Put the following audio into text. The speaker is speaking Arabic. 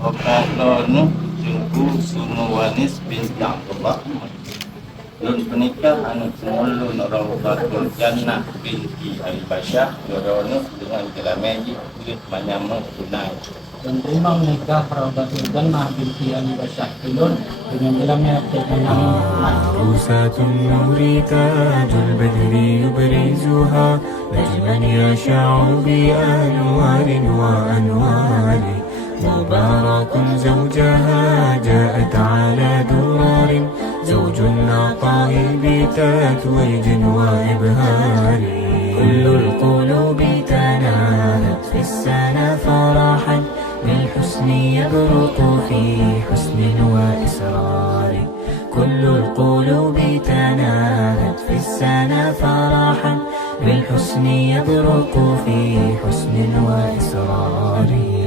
Okalonu Jungku Sunuwanis binti Abdullah Lun penikah anu sumulun Rawdatul Jannah binti Al-Basyah Yoronu dengan Jelameji kulit manyamuk tunai. Dan terima menikah Rawdatul Jannah binti Al-Basyah Tulun dengan gelamnya manyamuk tunai. عروسات النور تاج البدر يبرزها نجما يشع بأنوار وأنوار مبارك زوجها جاءت على درار زوج العطاء بتتويج وإبهار كل القلوب تنالت في السنة فرحا بالحسن يبرق في حسن وإسرار كل القلوب تنالت في السنة فرحا بالحسن يبرق في حسن وإسرار